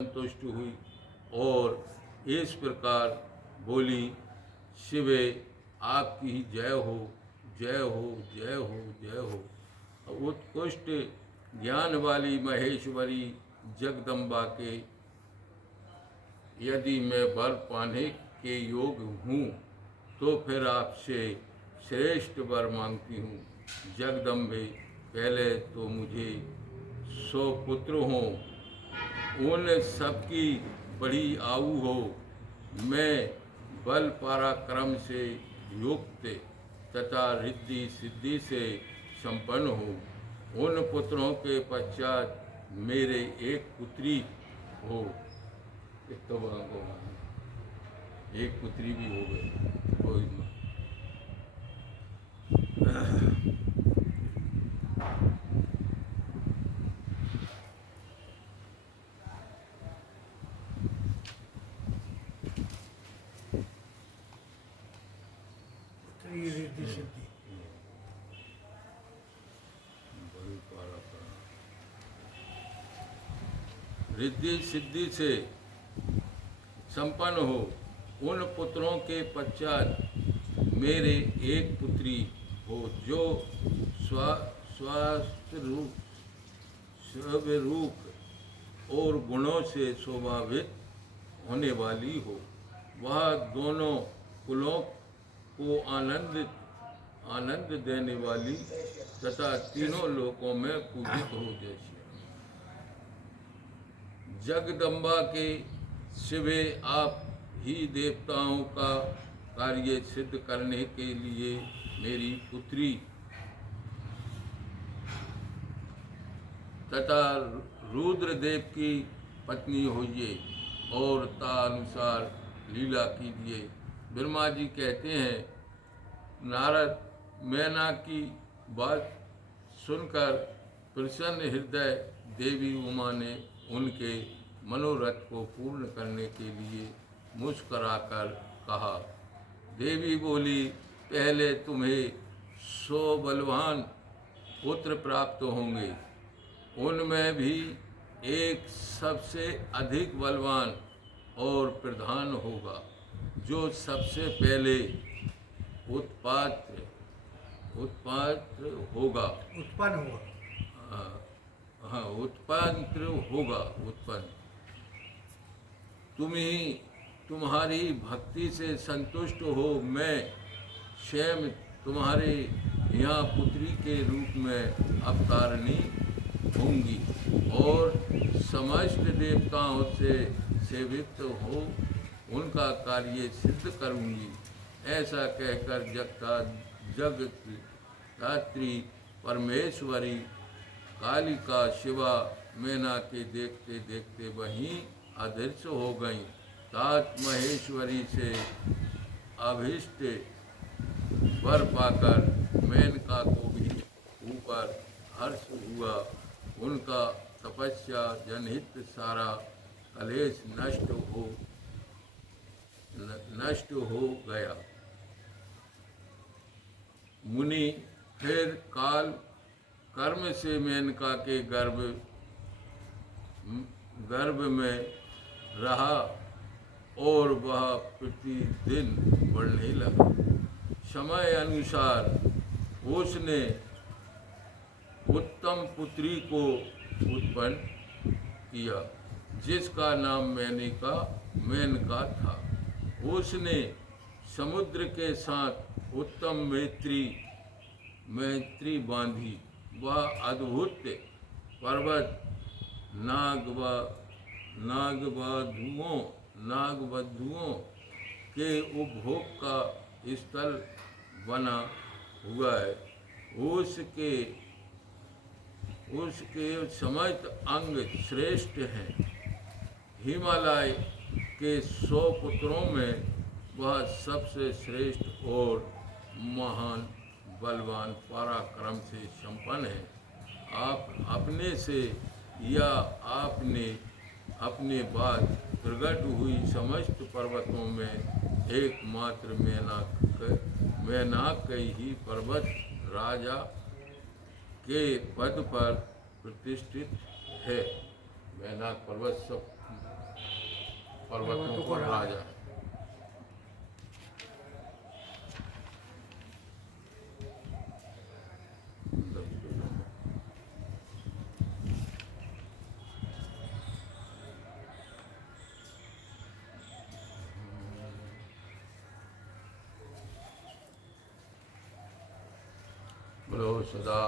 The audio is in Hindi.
संतुष्ट हुई और इस प्रकार बोली, शिवे आपकी ही जय हो, जय हो, जय हो, जय हो। उत्कृष्ट ज्ञान वाली महेश्वरी जगदम्बा के यदि मैं वर पाने के योग हूँ तो फिर आपसे श्रेष्ठ वर मांगती हूँ। जगदम्बे, पहले तो मुझे 100 पुत्र हों, उन सबकी बड़ी आयु हो, मैं बल पराक्रम से युक्त तथा रिद्धि सिद्धि से संपन्न हो। उन पुत्रों के पश्चात मेरे एक पुत्री हो। तो एक पुत्री भी हो गई। रिद्धि सिद्धि रिद्धि सिद्धि से संपन्न हो। उन पुत्रों के पश्चात मेरे एक पुत्री हो जो स्वरूप और गुणों से शोभावित होने वाली हो। वह दोनों कुलों को आनंद देने वाली तथा तीनों लोकों में पूजित हो। जैसी जगदम्बा के शिवे, आप ही देवताओं का कार्य सिद्ध करने के लिए मेरी पुत्री तथा रुद्रदेव की पत्नी होइए और तानुसार लीला कीजिए। ब्रह्मा जी कहते हैं, नारद मैना की बात सुनकर प्रसन्न हृदय देवी उमा ने उनके मनोरथ को पूर्ण करने के लिए मुस्कुराकर कहा। देवी बोली, पहले तुम्हें 100 बलवान पुत्र प्राप्त होंगे, उनमें भी एक सबसे अधिक बलवान और प्रधान होगा, जो सबसे पहले उत्पात्र होगा। उत्पन्न होगा। तुम्हारी भक्ति से संतुष्ट हो मैं स्वयं तुम्हारे यहाँ पुत्री के रूप में अवतारणी होंगी और समस्त देवताओं से सेवित हो उनका कार्य सिद्ध करूँगी। ऐसा कहकर जगत्तात्री परमेश्वरी कालिका शिवा मैना के देखते देखते वहीं अदृश्य हो गईं। तात महेश्वरी से अभिष्ट वर पाकर मेनका को भी ऊपर हर्ष हुआ। उनका तपस्या जनहित सारा कलेश नष्ट हो गया। मुनि फिर काल कर्म से मेनका के गर्भ में रहा और वह प्रतिदिन बढ़ने लगा। समय अनुसार उसने उत्तम पुत्री को उत्पन्न किया जिसका नाम मेनका था। उसने समुद्र के साथ उत्तम मैत्री बांधी। वह अद्भुत पर्वत नागवधुओं के उपभोग का स्थल बना हुआ है। उसके समस्त अंग श्रेष्ठ हैं। हिमालय के 100 पुत्रों में वह सबसे श्रेष्ठ और महान बलवान पराक्रम से संपन्न है। आप अपने से या आपने अपने बाद प्रकट हुई समस्त पर्वतों में एकमात्र मेनाक ही पर्वत राजा के पद पर प्रतिष्ठित है। मेनाक पर्वत सब पर्वतों को राजा है। बोलो सदा